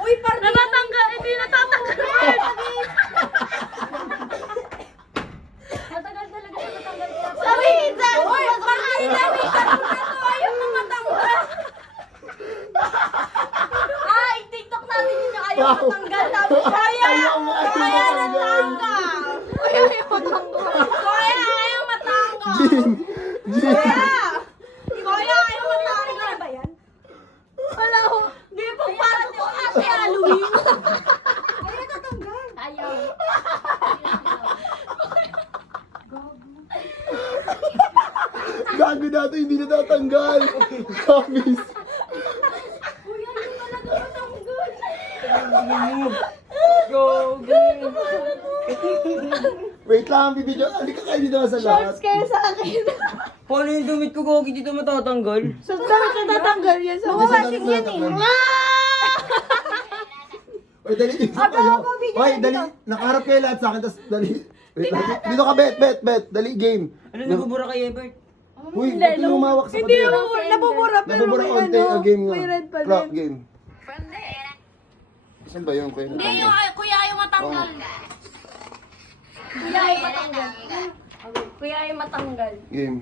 Uy, parang Natatanggal, hindi natatanggal. matagal talaga siya matanggal kaya. Sabi, Ethan! Uy, parang ay dami ka ayaw mo matanggal. I-TikTok natin yun yung ayaw matanggal. Sabi, kaya! Ayaw mo ayaw Kaya matanggal. natanggal! Kaya ayaw matanggal! Kaya ayaw matanggal! Jin! Jin! Kaya ayaw matanggal! Ba yan? Wala ko. Hindi po para ko ate Halloween. Ayaw natanggal. Ayaw. Gago natin, hindi natatanggal. Promise. Uy, ayaw talaga matanggal. Wait lang, bibidyo. Halika kayo dito sa lahat. Kaya sa akin. Paano yung damit ko, Gogi, dito matatanggal? So, bakit natatanggal yan? Sa Hindi, washing sandali yan eh. natatanggal. Oy, dali. Oy, dali. Nakaharap kayo lahat sa akin, tapos dali. Wait lang. Dito ka, bet. Dali, game. Ano nabubura kay Ebert? Uy, ba't yung umawak sa Hindi pader? ako nabubura pero Nabubura may konti, ano, game nga. may red pa Crop din. game. Saan ba yun? Kuya Hindi yung kuya ayaw matanggal. Kuya ayaw matanggal. Kuya ayaw matanggal. Game.